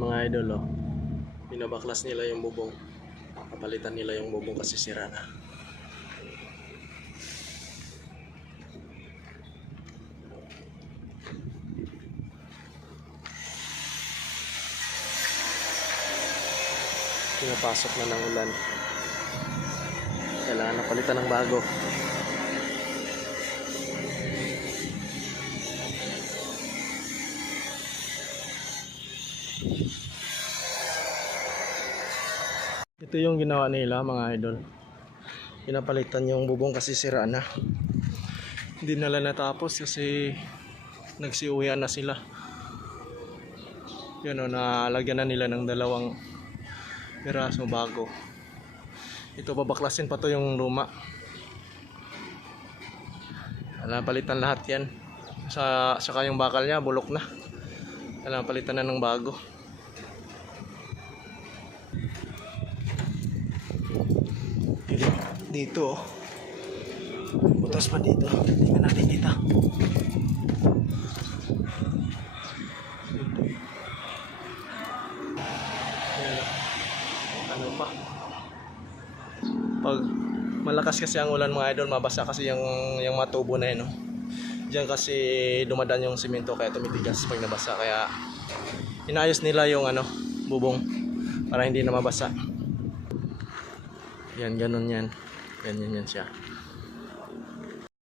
mga idol, oh. Binabaklas nila yung bubong. Kapalitan nila yung bubong kasi sira na. Pinapasok na ng ulan. Kailangan na palitan ng bago. Ito yung ginawa nila mga idol. Pinapalitan yung bubong kasi sira na. Hindi nila natapos kasi nagsiuwian na sila. Yun o, nalagyan na nila ng 2 piraso bago. Ito, babaklasin pa to yung luma. Palitan lahat yan. Saka yung bakal niya bulok na. Palitan na ng bago. Dito, oh. Butas pa dito. Tingnan natin dito. Ano pa? Pag malakas kasi ang ulan mga idol, mabasa kasi yung matubo na yun, no? Diyan kasi dumadaan yung simento kaya tumitigas pag nabasa. Kaya inayos nila yung bubong para hindi na mabasa. Yan, ganun yan. Ganyan yan siya.